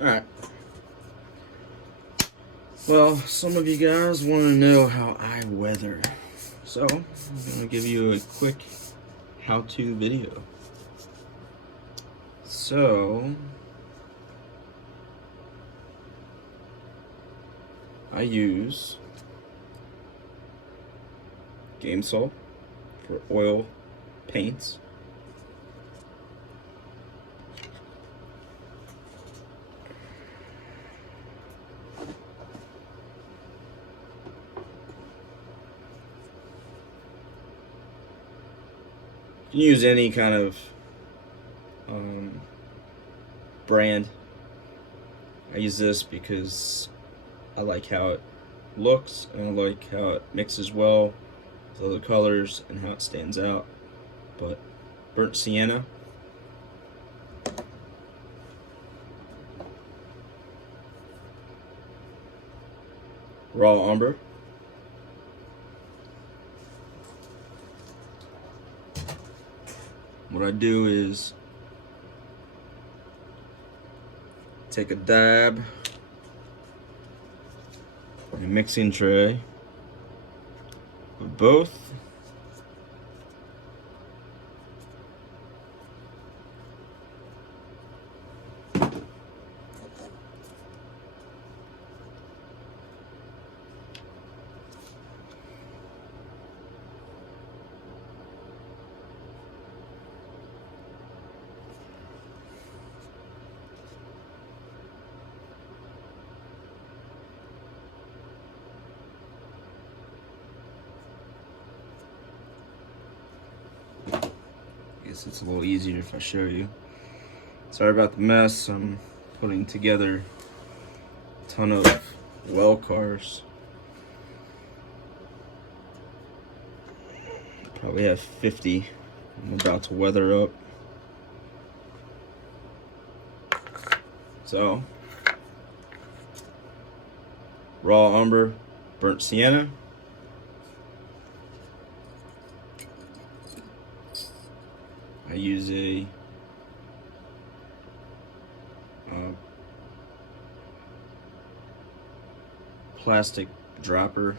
Alright. Well, some of you guys want to know how I weather. So, I'm going to give you a quick how-to video. So, I use Gamsol for oil paints. You can use any kind of brand. I use this because I like how it looks and I like how it mixes well with other colors and how it stands out. But burnt sienna, raw umber, what I do is take a dab in a mixing tray of both. It's a little easier if I show you. Sorry about the mess. I'm putting together a ton of well cars. Probably have 50 I'm about to weather up. So, raw umber, burnt sienna. I use a plastic dropper.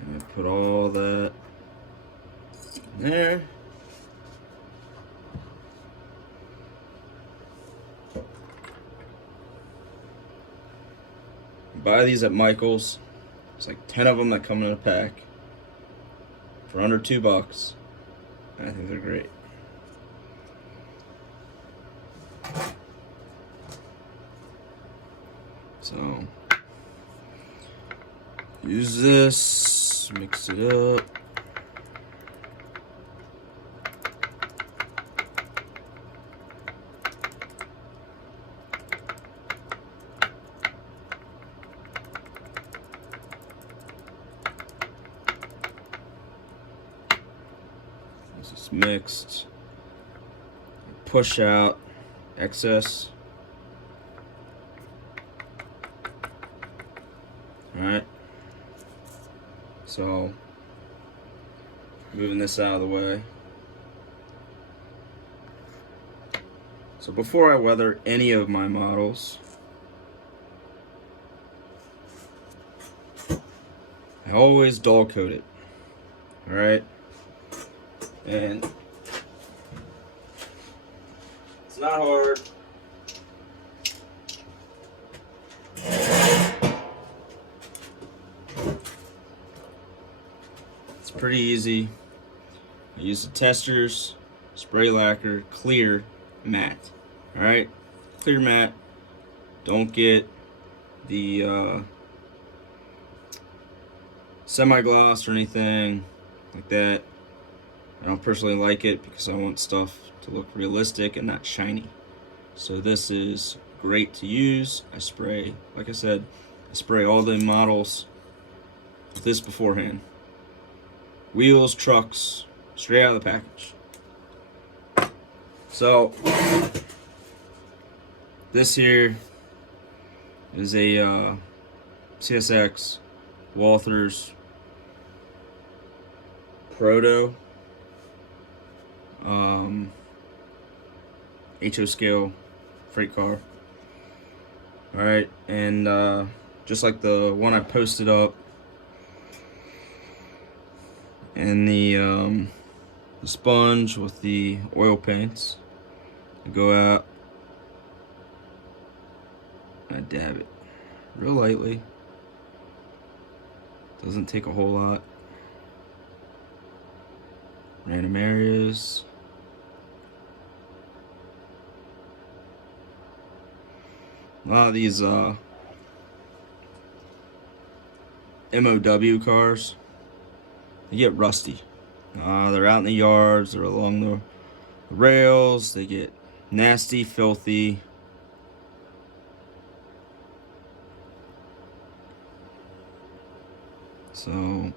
And I put all that in there. Buy these at Michael's. It's like 10 of them that come in a pack for under $2. And I think they're great. So, use this, mix it up. This is mixed. Push out excess. Alright. So, moving this out of the way. So before I weather any of my models, I always dull coat it. Alright? And it's not hard. It's pretty easy. I use the testers, spray lacquer, clear, matte. Alright? Clear matte. Don't get the semi-gloss or anything like that. I don't personally like it because I want stuff to look realistic and not shiny. So this is great to use. I spray, like I said, I spray all the models with this beforehand. Wheels, trucks, straight out of the package. So this here is a CSX, Walthers, Proto, HO scale freight car. Alright, and just like the one I posted up, and the sponge with the oil paints, I go out, I dab it real lightly. Doesn't take a whole lot. Random areas. A lot of these MOW cars, they get rusty. They're out in the yards, they're along the rails, they get nasty, filthy. So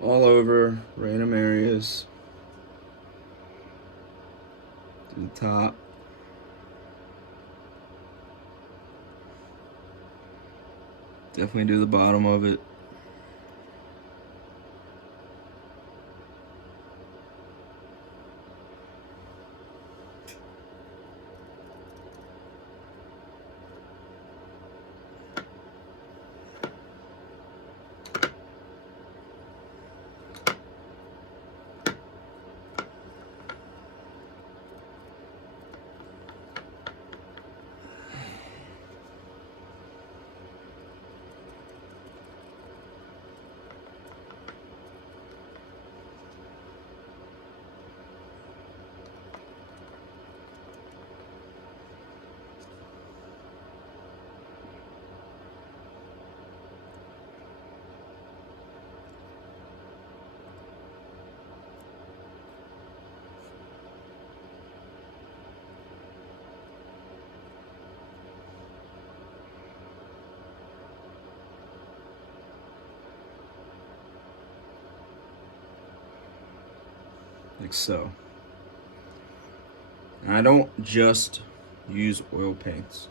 all over, random areas, to the top. Definitely do the bottom of it. Like so. And I don't just use oil paints.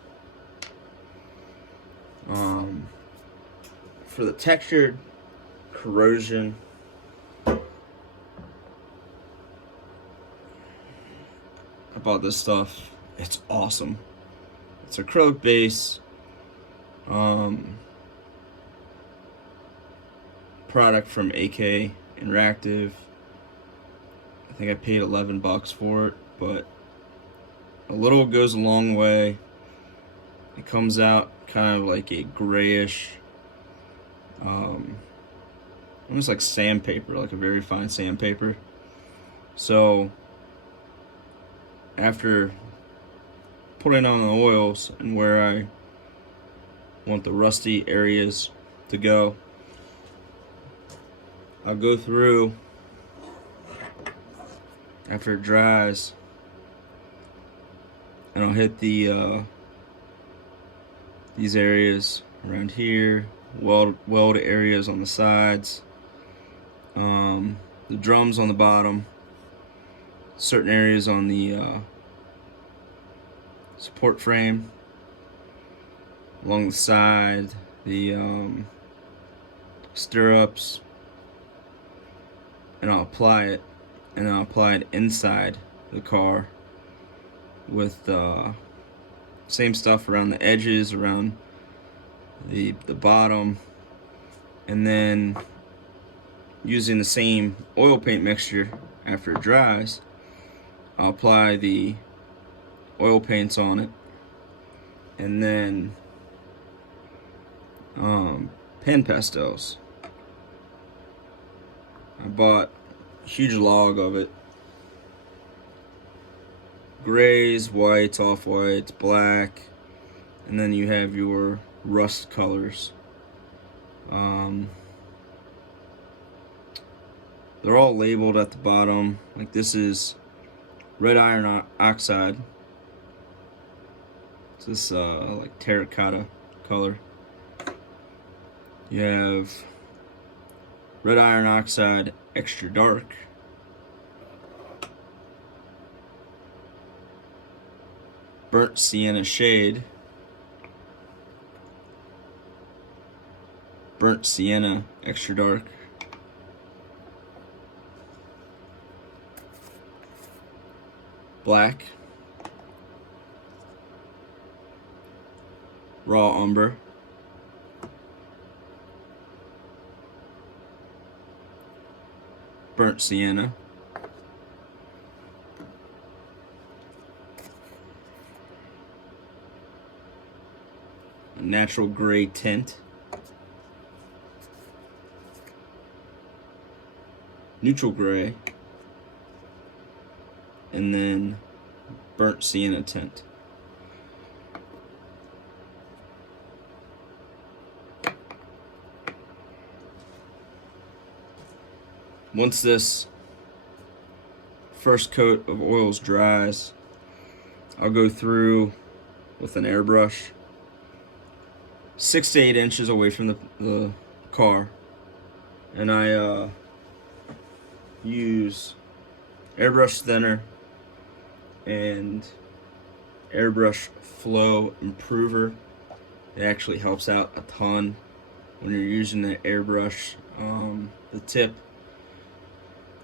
For the textured corrosion, I bought this stuff. It's awesome. It's acrylic base. Product from AK Interactive. I think I paid $11 for it, but a little goes a long way. It comes out kind of like a grayish, almost like sandpaper, like a very fine sandpaper. So after putting on the oils and where I want the rusty areas to go, I'll go through after it dries, and I'll hit the these areas around here, weld areas on the sides, the drums on the bottom, certain areas on the support frame, along the side, the stirrups, and I'll apply it. And I'll apply it inside the car with same stuff around the edges, around the bottom, and then using the same oil paint mixture after it dries, I'll apply the oil paints on it, and then pen pastels. I bought huge log of it. Grays, whites, off-whites, black, and then you have your rust colors. Um, they're all labeled at the bottom. Like this is red iron oxide. It's this like terracotta color. You have red iron oxide extra dark, burnt sienna shade, burnt sienna extra dark, black, raw umber, burnt sienna, a natural gray tint, neutral gray, and then burnt sienna tint. Once this first coat of oils dries, I'll go through with an airbrush 6 to 8 inches away from the car, and I use airbrush thinner and airbrush flow improver. It actually helps out a ton when you're using the airbrush. The tip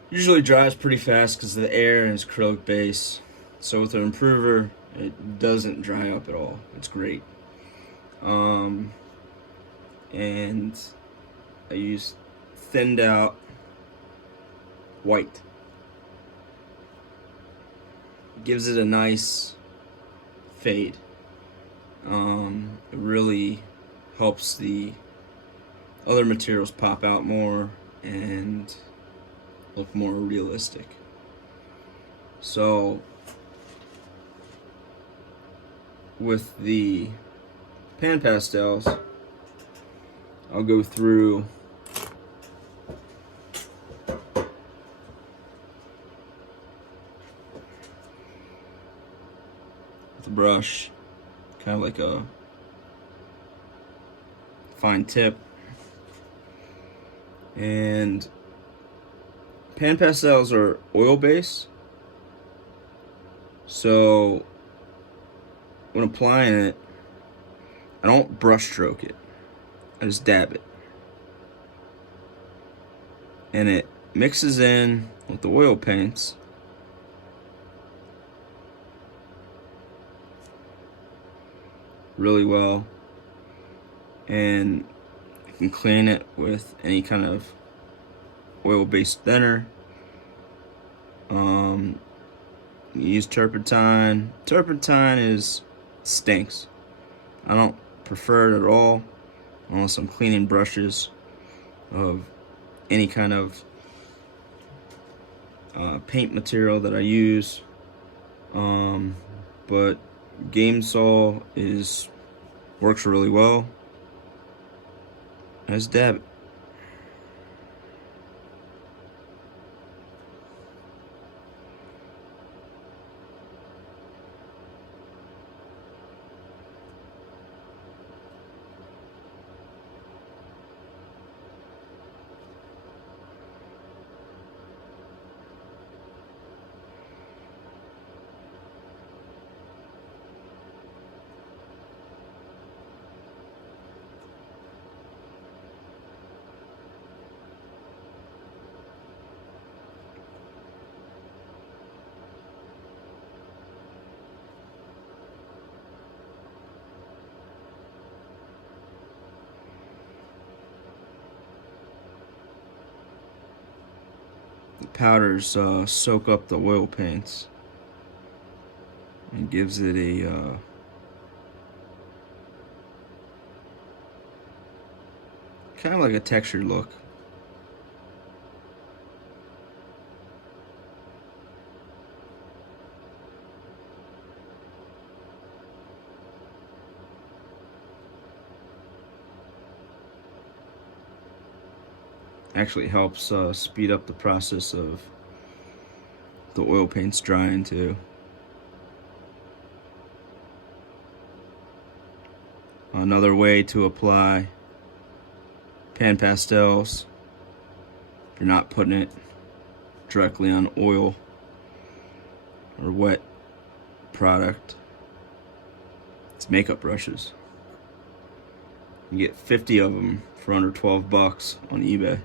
usually dries pretty fast because of the air and it's acrylic base. So with an improver, it doesn't dry up at all. It's great. And I use thinned out white. It gives it a nice fade. It really helps the other materials pop out more and look more realistic. So with the pan pastels, I'll go through with a brush, kind of like a fine tip. And pan pastels are oil based, so when applying it, I don't brush stroke it. I just dab it. And it mixes in with the oil paints. Really well. And I can clean it with any kind of oil-based thinner. Use turpentine. Turpentine stinks. I don't prefer it at all unless I'm cleaning brushes of any kind of paint material that I use. But Gamsol works really well. I just dab it. The powders soak up the oil paints and gives it a kind of like a textured look. Actually helps speed up the process of the oil paints drying too. Another way to apply pan pastels, if you're not putting it directly on oil or wet product, it's makeup brushes. You get 50 of them for under 12 bucks on eBay.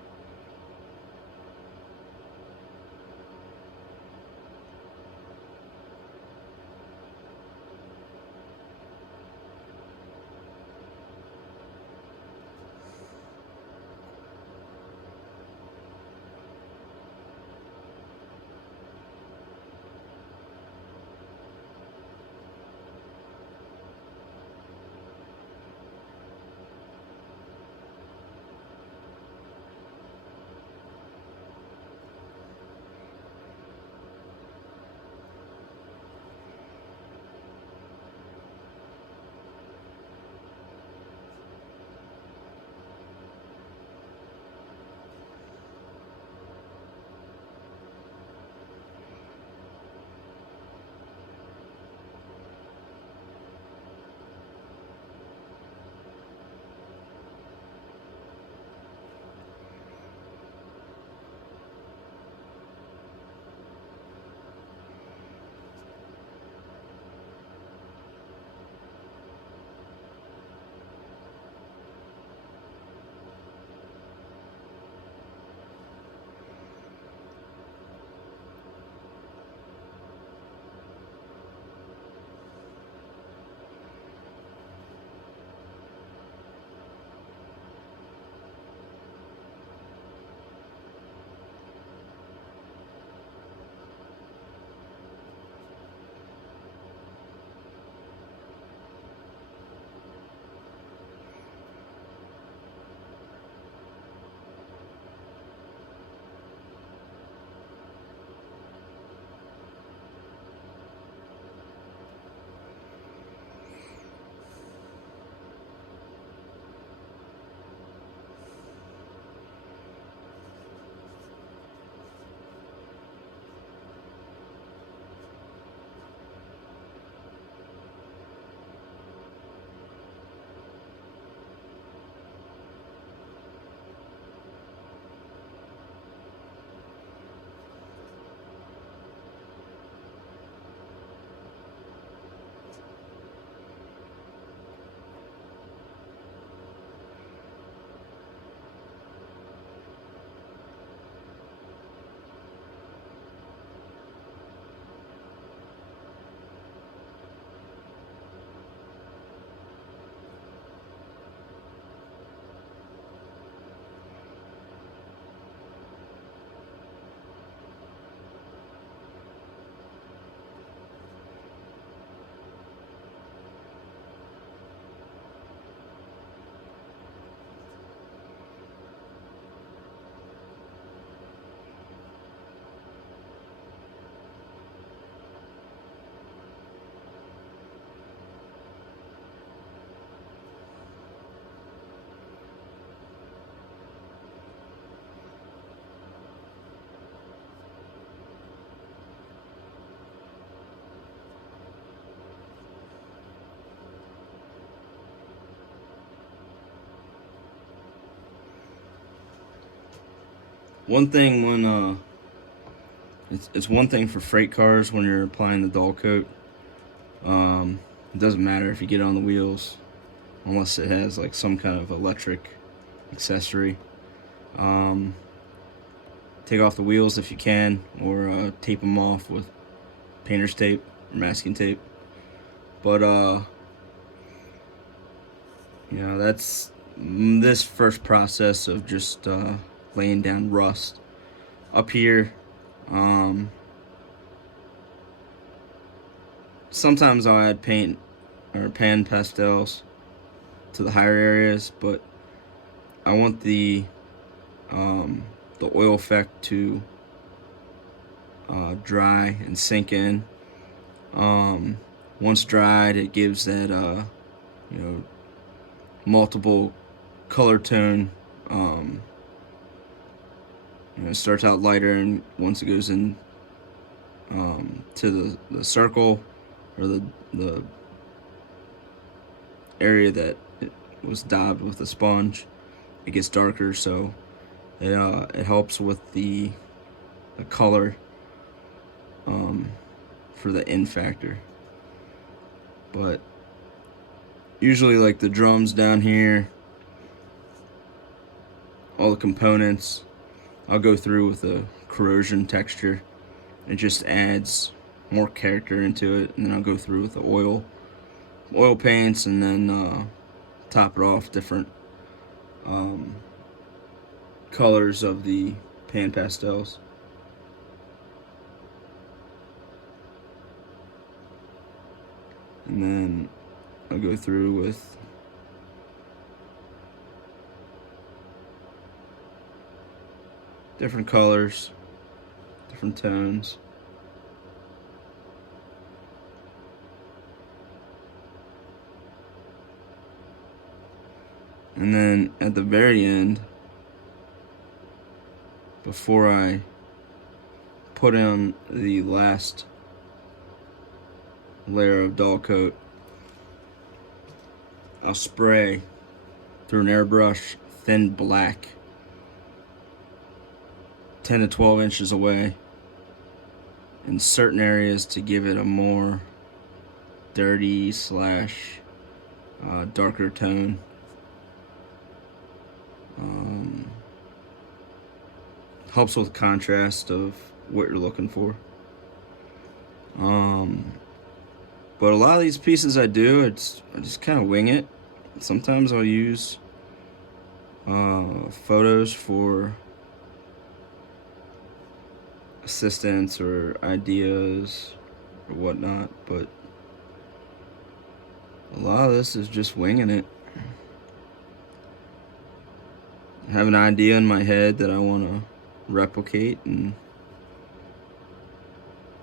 One thing when it's one thing for freight cars when you're applying the dull coat. It doesn't matter if you get it on the wheels, unless it has like some kind of electric accessory. Um, Take off the wheels if you can, or tape them off with painter's tape or masking tape. But that's this first process of just laying down rust. Up here, sometimes I'll add paint or pan pastels to the higher areas, but I want the oil effect to dry and sink in. Once dried, it gives that multiple color tone It starts out lighter, and once it goes in to the circle, or the area that it was daubed with a sponge, it gets darker. So it helps with the color for the in factor. But usually, like the drums down here, all the components, I'll go through with a corrosion texture. It just adds more character into it, and then I'll go through with the oil paints, and then top it off different colors of the pan pastels. And then I'll go through with different colors, different tones. And then at the very end, before I put on the last layer of dull coat, I'll spray through an airbrush thin black 10 to 12 inches away in certain areas to give it a more dirty slash darker tone. Helps with contrast of what you're looking for. But a lot of these pieces I just kind of wing it. Sometimes I'll use photos for assistance or ideas or whatnot, but a lot of this is just winging it. I have an idea in my head that I want to replicate and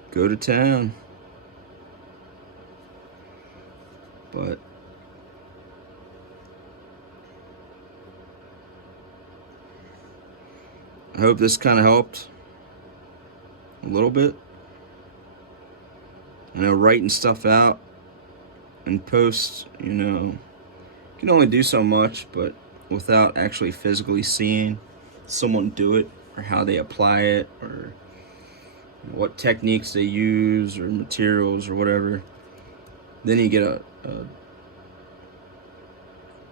go to town. But I hope this kind of helped a little bit. I know writing stuff out in post, you can only do so much, but without actually physically seeing someone do it, or how they apply it, or what techniques they use, or materials, or whatever, then you get a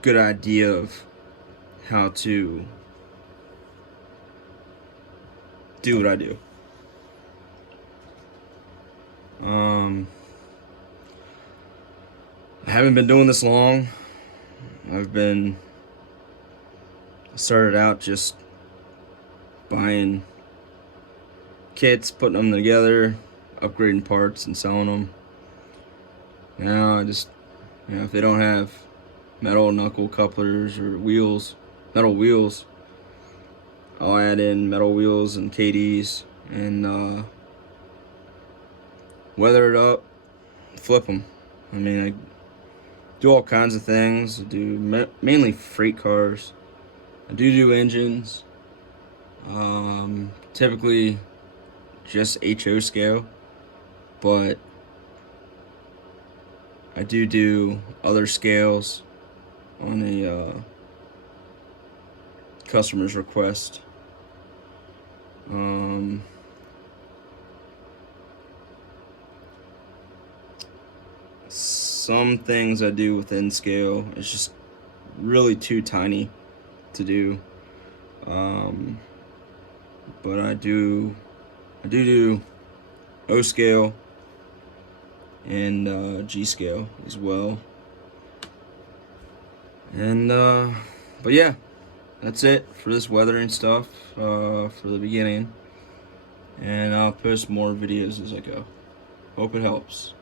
good idea of how to do what I do. I haven't been doing this long. I started out just buying kits, putting them together, upgrading parts and selling them. Now I just, if they don't have metal knuckle couplers or metal wheels, I'll add in metal wheels and KDs and weather it up, flip them. I mean, I do all kinds of things. I do mainly freight cars. I do engines. Typically just HO scale, but I do other scales on a customer's request. Some things I do within scale. It's just really too tiny to do. But I do O scale and G scale as well. And but yeah, that's it for this weathering stuff for the beginning. And I'll post more videos as I go. Hope it helps.